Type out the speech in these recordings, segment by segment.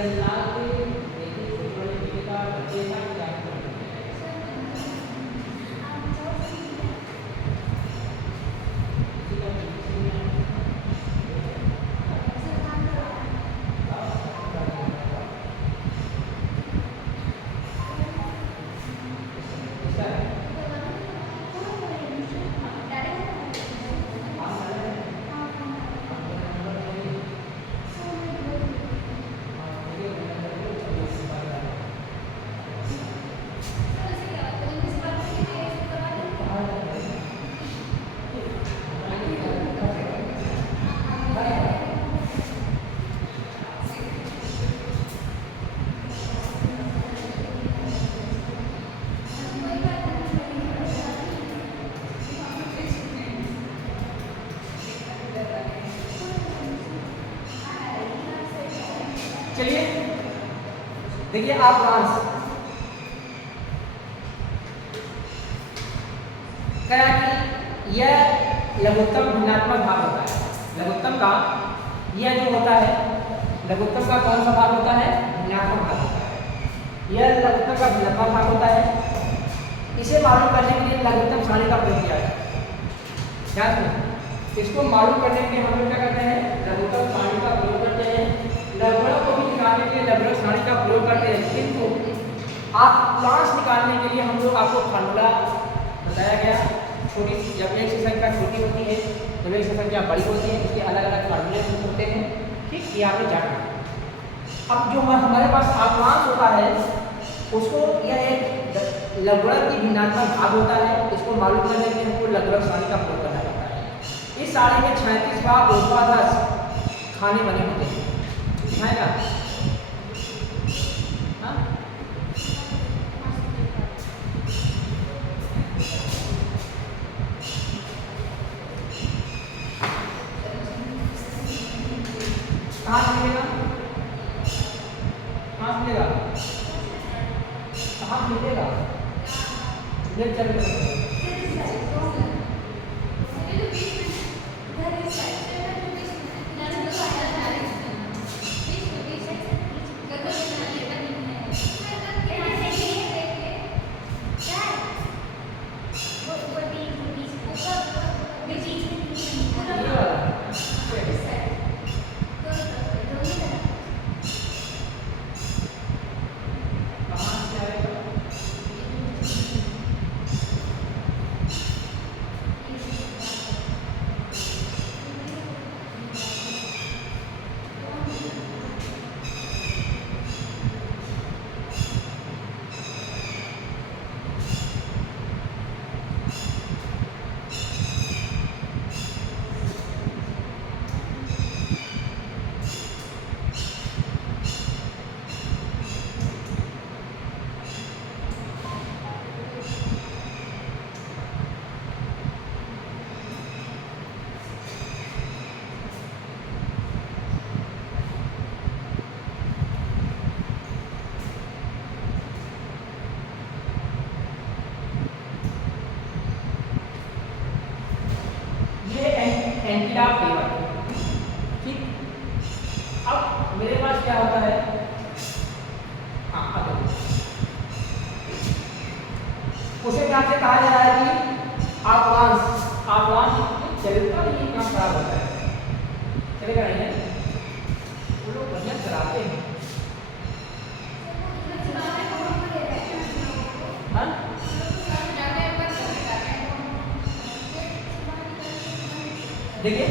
चंद्रनाथ के देखिए छोटे बड़े बेटे का बच्चे था क्या चलिए देखिए आप डांस कहा कि यह लघुत्तम भिन्नात्मक भाग होता है। लघुत्तम का यह जो होता है लघुत्तम का कौन सा भाग होता है? भिन्नात्मक भाग होता है। यह लघुत्तम का भिन्नात्मक भाग होता है। इसे मालूम करने के लिए लघुत्तम सारणी का प्रयोग किया जाता है। ध्यान दें, इसको मालूम करने के लिए हम लोग क्या करते हैं? लघुत्तम सारणी का प्रयोग करते हैं। लघुगणों को भी निकालने के लिए लघुगणक सारणी का प्रयोग करते हैं, किंतु आप क्लास निकालने के लिए हम लोग आपको फार्मूला बताया गया। छोटी जब एक से संख्या छोटी होती है जब एक से संख्या बड़ी होती है इसके अलग अलग फार्मूले होते हैं। ठीक, ये आपने जाना। अब जो हमारे पास अक्षांश होता है उसको यह एक लघुगणक की भिन्नात्मक भाग होता है। इसको मालूम करने के लिए हमको लघुगणक सारणी का प्रयोग करना पड़ता है। इस सारणी में 36 भाग ऊर्ध्वाधर खाने बने होते हैं। दिखाएगा हाँ? कहाँ से मिलेगा? कहाँ से मिलेगा? कहाँ मिलेगा? इधर चल रहा एंटीला फ्लेवर। ठीक, अब मेरे पास क्या होता है? उसे क्या से कहा जा रहा है कि आपवांश चलता नहीं, काम खराब होता है। चलेगा नहीं है? वो लोग बढ़िया चलाते हैं। देखिए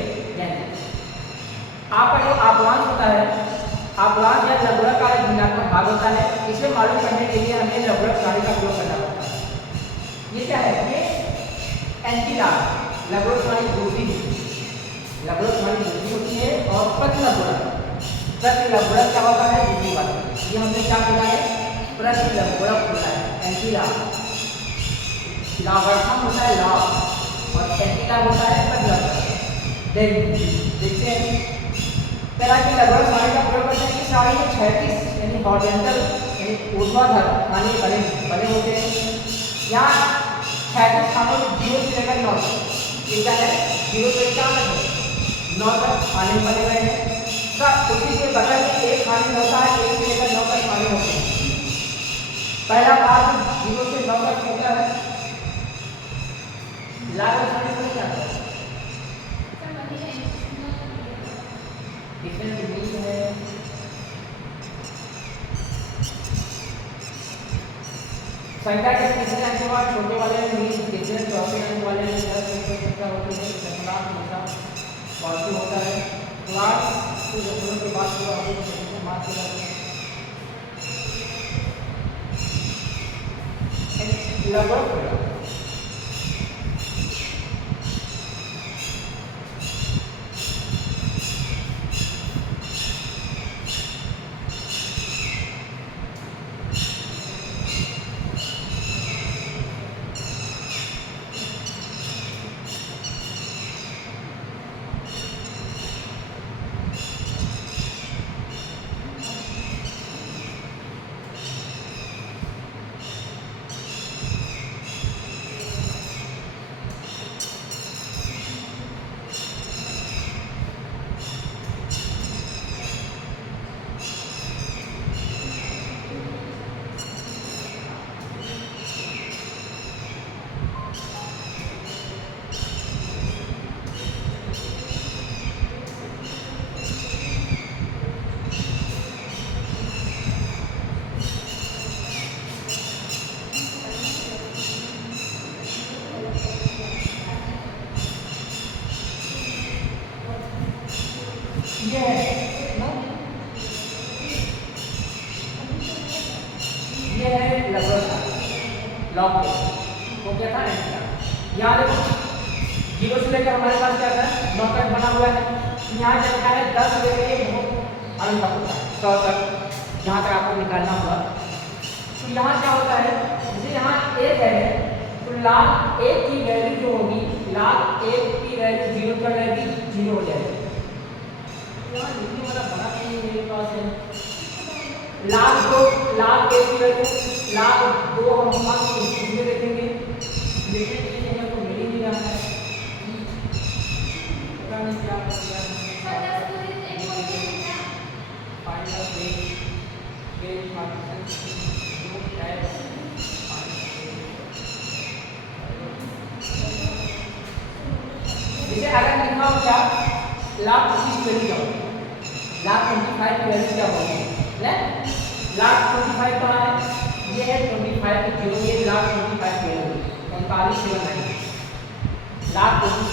आपका जो आपवांश होता है, आपवांश या लघुगणक का एक भिन्नात्मक भाग होता है। इसे मालूम करने के लिए हमें लघुगणक सारणी का प्रयोग करना पड़ता है। ये क्या है? ये एंटीला लघुगणक सारणी दूसरी लघुगणक सारणी दूसरी होती है और प्रति लघुगणक क्या होता है? दूसरी बात। ये हमने क्या बोला है? प्रति लघुगणक बोला है। एंटीला लाघर्थम होता है लाभ और एंटीला होता है प्रति लघुगणक। देखते हैं पहला कि लघुगणक सारणी का प्रयोग करते हैं। इस सारणी में 36 यानी हॉरिजॉन्टल यानी ऊर्ध्वाधर खाने बने होते हैं। यहाँ 36 खानों में 0 से लेकर 9 ये क्या है? 0 से 9 तक खाने बने हुए हैं। उसी के बगल में एक खाने होता है, 1 से लेकर 9 तक खाने होते हैं। पहला भाग 0 से 9 तक होता है। लाल खाने को क्या है? कितने डिग्री है? संख्या के तीसरे अंक के बाद छोटे वाले में मीन, तीसरे चौथे अंक वाले में 10 संख्या होती है, दशमलव हमेशा पॉजिटिव होता है। क्लास के दशमलव के बाद जो आपको मार्क किया जाता है लगभग ये है लगभग लॉग वो क्या था यहाँ देखो 0 से लेकर हमारे पास क्या था 9 तक बना हुआ है। यहाँ जब है 10 से लेकर बहुत अंत तक होता है 100 तक, जहाँ तक आपको निकालना होगा। तो यहाँ क्या होता है, जैसे यहाँ 1 है तो लाख 1 की वैल्यू जो होगी, लाख 1 की वैल्यू 0 कर जाएगी, 0 हो जाएगी। यहाँ लिखने वाला बड़ा नहीं मेरे पास है। लाख 2 लाख 1 की वैल्यू लाख 2 हम इसमें देखेंगे, लिखने के लिए हमको मिल ही नहीं रहा है, पता नहीं क्या कर दिया। जैसे अगर लिखा हो क्या लाख 25 वैल्यू क्या होगी, लाख 25 की वैल्यू क्या होगी, लाख 25 कहाँ है, ये है 25 की जीरो, ये लाख 25 की वैल्यू 3979 लाख 25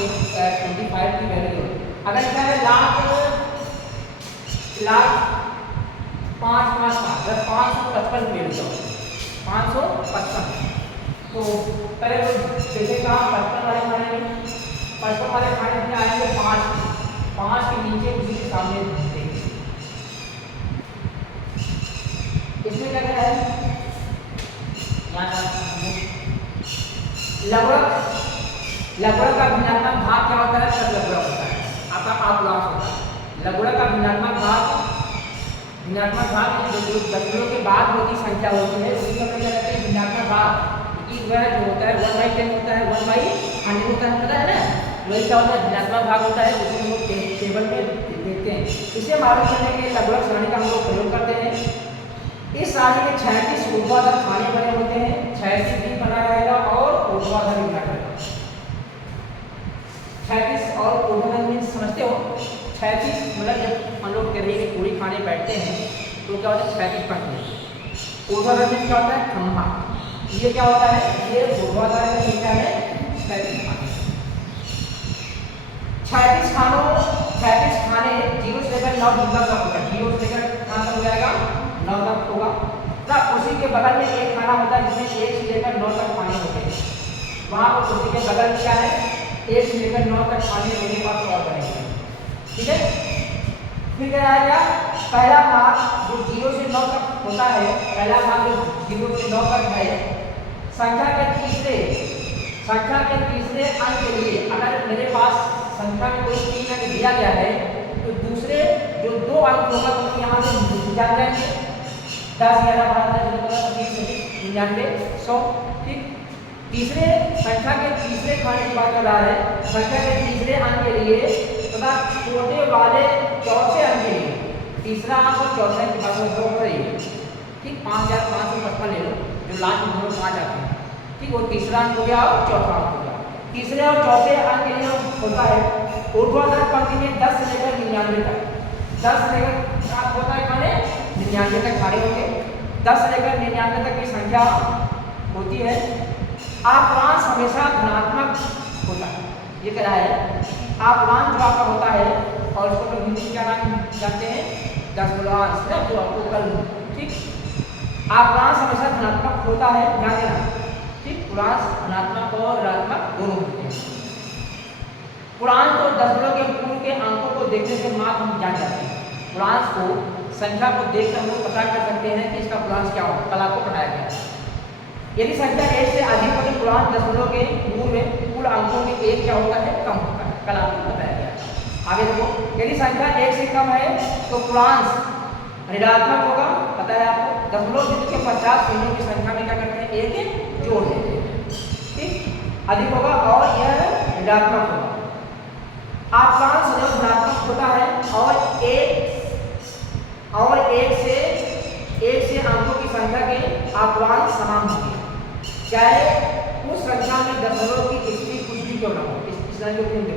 की वैल्यू। अगर क्या है लाख 555 की वैल्यू 555, तो पहले तो देखें कहाँ 55 वाले खाने में, 55 वाले खाने में आएंगे 5 के नीचे उसी के सामने देखेंगे। इसमें क्या है लगभग का भिन्नात्मक भाग क्या होता है, सब लगभग होता है, आपका आप लॉस होता है। लगभग का भिन्नात्मक भाग जो दशमलव के बाद होती संख्या होती है उसी को क्या कहते हैं भिन्नात्मक भाग। इस वह जो होता है 1/10 होता है, 1/100 होता है, पता है ना, वही क्या होता है भिन्नात्मक भाग होता है, उसे हम लोग टेबल में देखते हैं। इसे मालूम करने के लिए लगभग सारणी का हम लोग प्रयोग करते हैं। इस सारणी में 36 ऊर्ध्वाधर खाने बने होते हैं, 36 भी बना रहेगा और ऊर्ध्वाधर भी बना रहेगा। 36 और ऊर्ध्वाधर में समझते हो, 36 मतलब जब हम लोग करेंगे पूरी खाने बैठते हैं तो क्या होता है 36 पंक्ति। ऊर्ध्वाधर में क्या होता है खंभा, ये क्या होता है, ये ऊर्ध्वाधर में ये क्या है 36 खाने। 36 खाने 0 से लेकर 9 तक होगा, 0 से लेकर कहाँ तक हो जाएगा 9 तक होगा। तब उसी के बगल में एक खाना होता है जिसमें 1 से लेकर 9 तक खाने होते हैं, वहाँ पर उसी के बगल में क्या है 1 से लेकर 9 तक खाने मेरे पास और बनेंगे, ठीक है। फिर क्या आएगा पहला भाग जो 0 से 9 तक होता है, पहला भाग जो 0 से 9 तक है, संख्या के तीसरे अंक के लिए अगर मेरे पास संख्या में कोई 3 अंक दिया गया है तो दूसरे जो 2 अंक होगा तो यहाँ से जान जाएंगे 10 11 12 13 99 100, ठीक। तीसरे संख्या के तीसरे खाने की बात कर रहा है, संख्या के तीसरे अंक के लिए तथा छोटे वाले चौथे अंक के लिए तीसरा अंक और चौथा अंक के पास में हो रही है, ठीक। 5555 ले लो, जो लास्ट में दोनों 5 आते हैं, ठीक। वो तीसरा अंक हो गया और चौथा अंक हो गया। तीसरे और चौथे अंक के लिए होता है ऊर्ध्वाधर पंक्ति में 10 से लेकर 99 तक, 10 से लेकर क्या होता है माने 99 तक खड़े होंगे, 10 से लेकर 99 तक की संख्या होती है। अपूर्णांक हमेशा धनात्मक होता है, ये कह रहा है अपूर्णांक जो आपका होता है, और उसको लोग हिंदी में क्या नाम जानते हैं, दशमलवांश, जो आपको कल, ठीक। अपूर्णांक हमेशा धनात्मक होता है, ध्यान देना, ठीक। पूर्णांक धनात्मक और ऋणात्मक दोनों होते हैं। पूर्णांक और दशमलव के पूर्व के अंकों को देखने से माप हम जान जाते हैं। पूर्णांक को संख्या को देखकर हम लोग पता कर सकते हैं कि इसका पूर्णांक क्या होगा, कल आपको बताया गया है। यदि संख्या 1 से अधिक हो तो पूर्णांक दशमलव के पूर्व में कुल अंकों में 1 क्या होता है, कम होता है, कल आपको बताया गया है। आगे देखो, यदि संख्या 1 से कम है तो पूर्णांक ऋणात्मक होगा, पता है आपको। दशमलव बिंदु के 50 शून्यों की संख्या में क्या करते हैं, 1 जोड़ देते हैं, ठीक। अधिक होगा और यह ऋणात्मक होगा। अपूर्णांक सदैव धनात्मक होता है और एक से अंकों की संख्या के अपूर्णांक समान होंगे, चाहे उस संख्या में दशमलव की स्थिति कुछ भी क्यों ना हो। इस लाइन को देखो,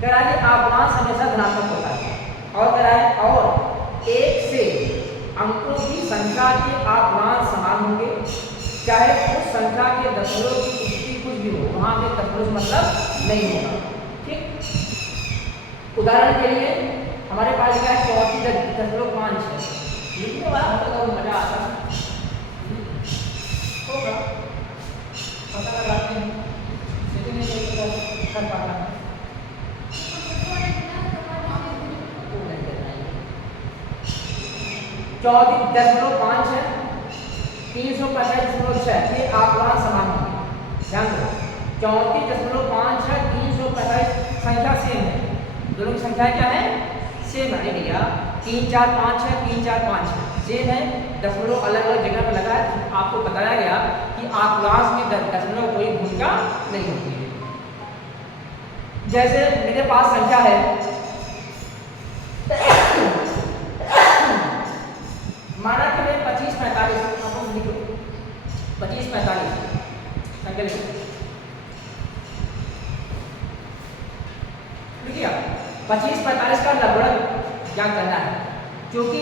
कह रहा है कि अपूर्णांक हमेशा धनात्मक होता है, और कह रहा है और 1 से अंकों की संख्या के अपूर्णांक समान होंगे, चाहे उस संख्या के दशमलव की स्थिति कुछ भी हो, वहां पे दशमलव मतलब नहीं होगा, ठीक। उदाहरण के लिए हमारे पास क्या है 34.5 है, लिखने वाला होता तो मजा आता होगा, पता लगाते हैं, लेकिन ये कर पाता है 34.5 है, 345.6, ये अपूर्णांक समान होंगे, ध्यान दो। 34.5 है, 345 संख्या सेम है, दोनों की संख्या क्या है, सेम है भैया। 3 4 5 है, 3 4 5 है, सेम है, दशमलव अलग अलग जगह पर लगा है। आपको बताया गया कि अपूर्णांक में दशमलव कोई भूमिका नहीं होती है। जैसे मेरे पास संख्या है माना कि मैं 25 45 आपको लिखो, 25 45 संख्या लिखो, लिखिए 25 45 का लगभग ज्ञान करना है, क्योंकि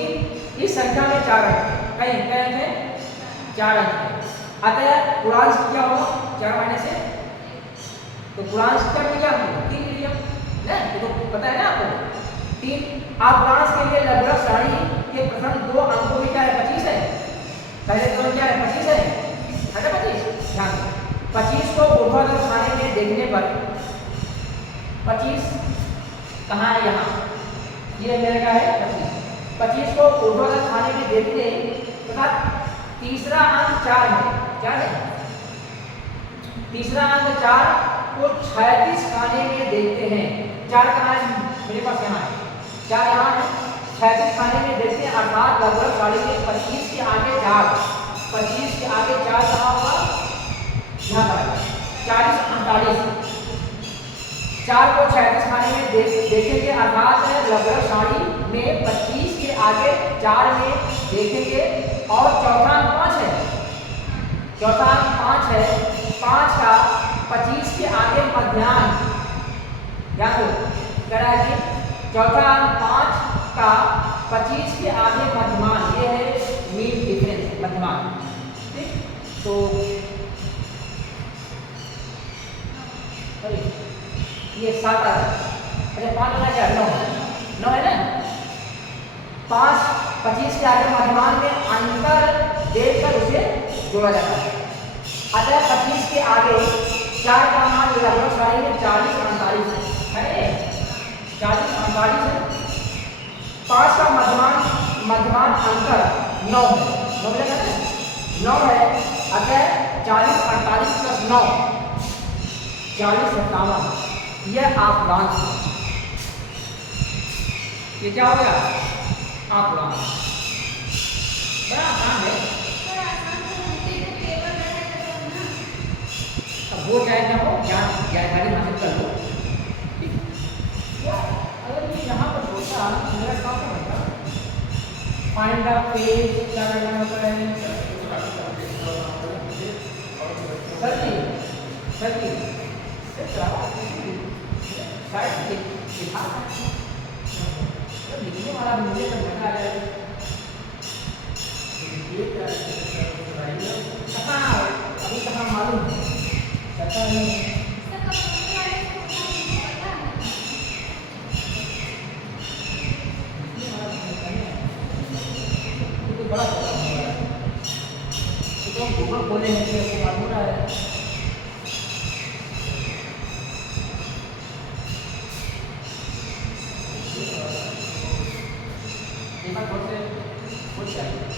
इस संख्या में 4 अंक कई अंक हैं, 4 अंक हैं। अतः पूर्णांक क्या होगा, 4 माइनस से, तो पूर्णांक क्या मिल गया हमको, 3 मिल गया ना, तो पता है ना आपको 3। अपूर्णांक के लिए लगभग सारणी के प्रथम 2 अंकों में क्या है, 25 है, पहले दोनों क्या है, 25 है ना, 25। ध्यान 25 को ऊर्ध्वाधर खाने में देखने पर 25 कहाँ है, यहाँ, ये मेरे का है 25 को ऊर्ध्वाधर खाने में देखते तथा तीसरा अंक 4 है, क्या है, तीसरा अंक 4 को 36 खाने में देखते हैं। 4 कहाँ है, मेरे पास यहाँ है, 4 यहाँ है, 36 खाने में देखते हैं, अर्थात लगभग साढ़े 25 के आगे 4, 25 के आगे 4 कहाँ होगा, यहाँ पर 40 48। 4 को 36 खाने में देखेंगे, अर्थात लगभग साड़ी में 25 के आगे 4 में देखेंगे, और चौथा अंक 5 है, चौथा अंक 5 है, 5 का 25 के आगे मध्याह्न, ध्यान दो, कह रहा है कि चौथा अंक 5 का 25 के आगे मध्यमान, ये है मीन डिफरेंस, मध्यमान, ठीक। तो ये 7 आ, अच्छा 5 लगा क्या, 9 है ना, 5 25 के आगे मध्यमान में अंतर देखकर उसे जोड़ा जाता है। अतः 25 के आगे 4 का मान लगभग सारी में 40 48 है, 40 48 है। 5 का मध्यमान अंतर 9 है, 9 मिलेगा ना, 9 है, अतः 40 48 प्लस 9 40 57, यह अपूर्णांक है। ये क्या हो गया, अपूर्णांक, बड़ा आसान है। अब वो चाहे ना हो, जानकारी हासिल कर लो, ठीक। अगर ये यहाँ पर होता मेरा काम होता फाइंड द पेज क्या करना होता है सर जी सर जी लिखने वाला भी मुझे समझ आ जाए कहाँ अभी कहाँ मालूम पता नहीं बड़ा तो गूगल खोले हैं कि आपको मालूम रहा है एक बार बहुत से कुछ चाहिए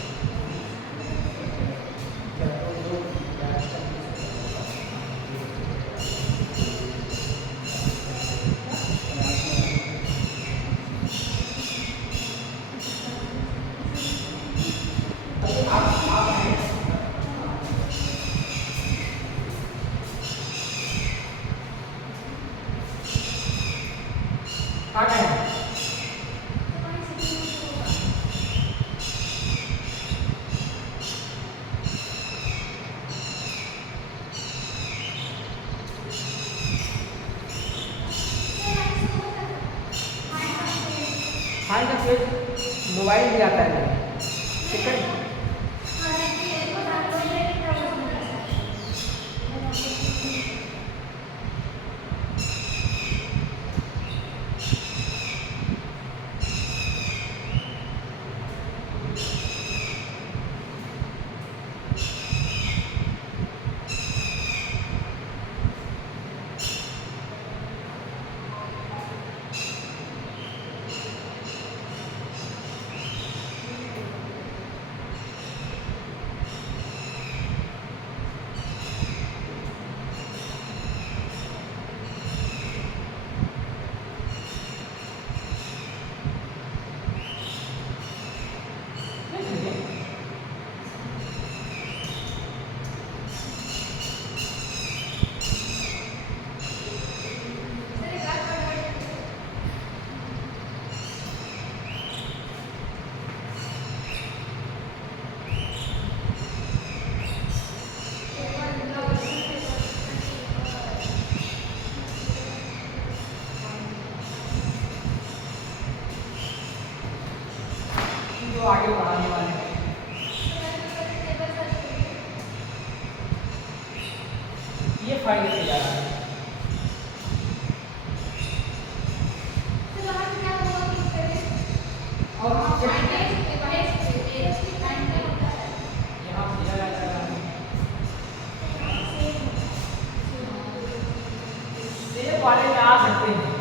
आ गए फाइंड द पेज मोबाइल भी आता है ठीक है जो आगे बढ़ाने वाले हैं ये फाइल लेके जा रहा है और यहाँ दिया जाता है सेव वाले में आ सकते हैं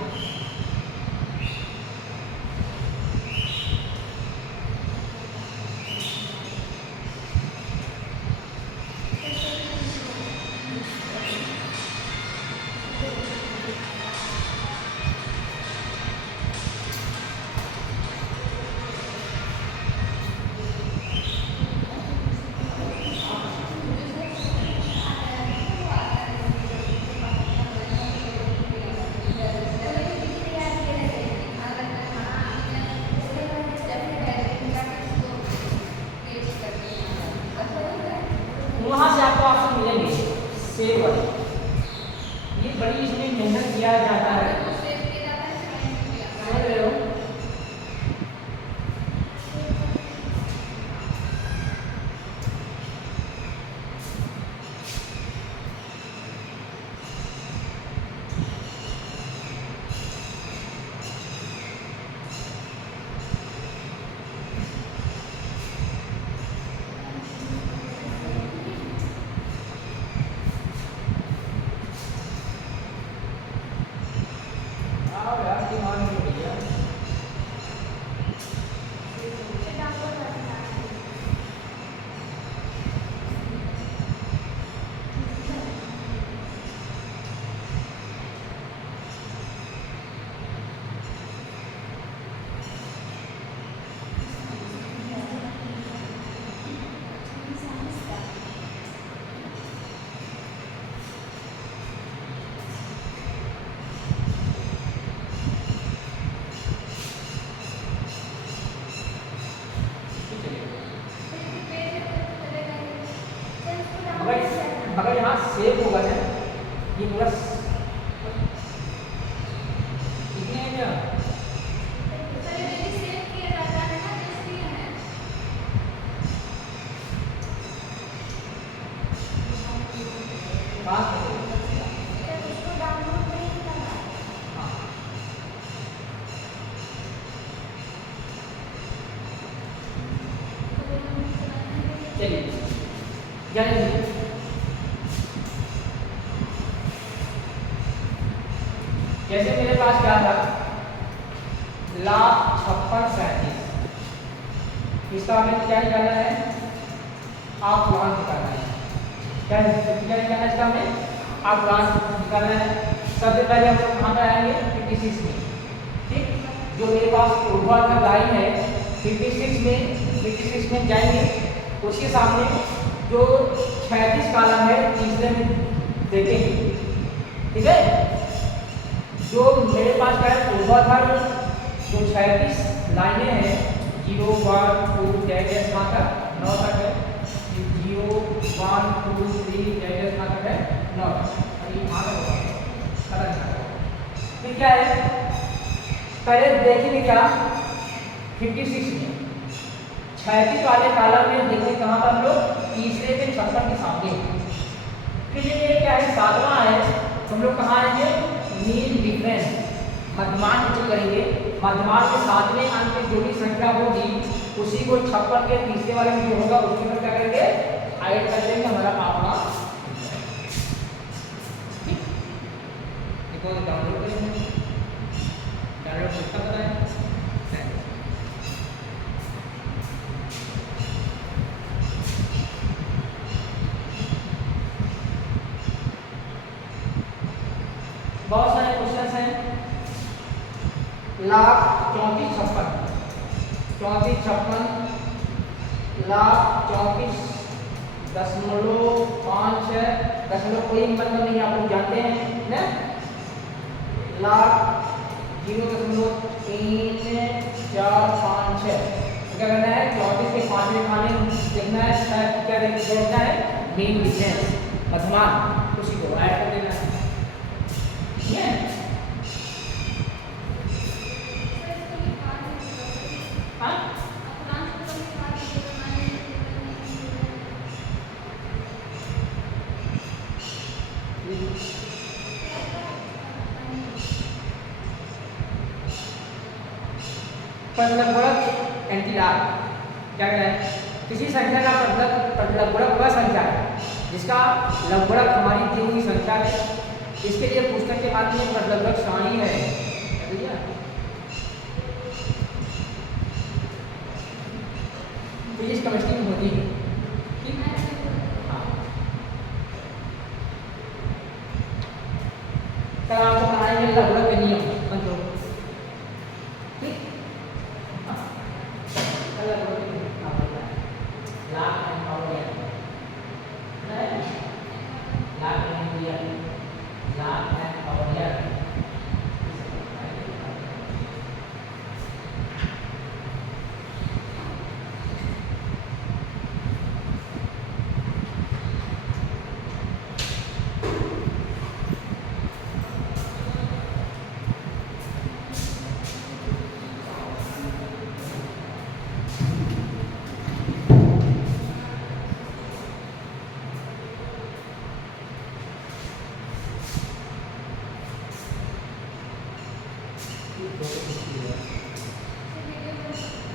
चलिए जानिए जैसे मेरे पास क्या था 1,56,37 इसका हमें क्या निकालना है अपूर्णांक निकालना है। क्या निकालना है इसका हमें अपूर्णांक निकालना है। सबसे पहले हम लोग कहाँ पर आएंगे 56 में। ठीक, जो मेरे पास ऊर्ध्वाधर लाइन है 56 में जाएंगे। उसके सामने जो 36 कॉलम है तीसरे में देखेंगे। ठीक है, जो मेरे पास क्या है ऊर्ध्वाधर जो 36 लाइनें हैं 0 1 2 जैसे कहाँ तक 9 तक है। 0 1 2 3 जैसे कहाँ तक है 9 तक। अभी यहाँ तक होगा फिर क्या है पहले देखेंगे क्या 56 में 36 वाले कॉलम में देखेंगे कहाँ पर हम लोग तीसरे पे 56 के सामने। फिर ये क्या है 7वां है हम लोग कहाँ आएंगे मीन डिफरेंस मध्यमान जो करेंगे। मध्यमान के 7वें अंक में जो भी संख्या होगी उसी को 56 के तीसरे वाले में जो होगा उसके ऊपर क्या करेंगे ऐड कर देंगे। हमारा आंकड़ा देखो डाउनलोड करेंगे। डाउनलोड कितना पता है बहुत सारे क्वेश्चन हैं। 1,34,56,34,5 दशमलव कोई मतलब नहीं आप लोग जानते हैं ना। 0.3456 क्या करना है 34 के 5वें खाने देखना है क्या देखना है मेन डिफरेंस मध्यमान उसी को ऐड कर देना है। लघुगणक एंटीलाग क्या कहना है किसी संख्या का लघुगणक वह संख्या है जिसका लघुगणक हमारी दी हुई संख्या है। इसके लिए पुस्तक के बाद में लघुगणक सारणी है फिजिक्स केमिस्ट्री में होती है। ठीक है हाँ तब आपको पढ़ाएंगे लघुगणक के नियम मतलब ठीक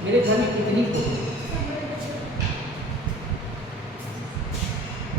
मेरे घर में कितनी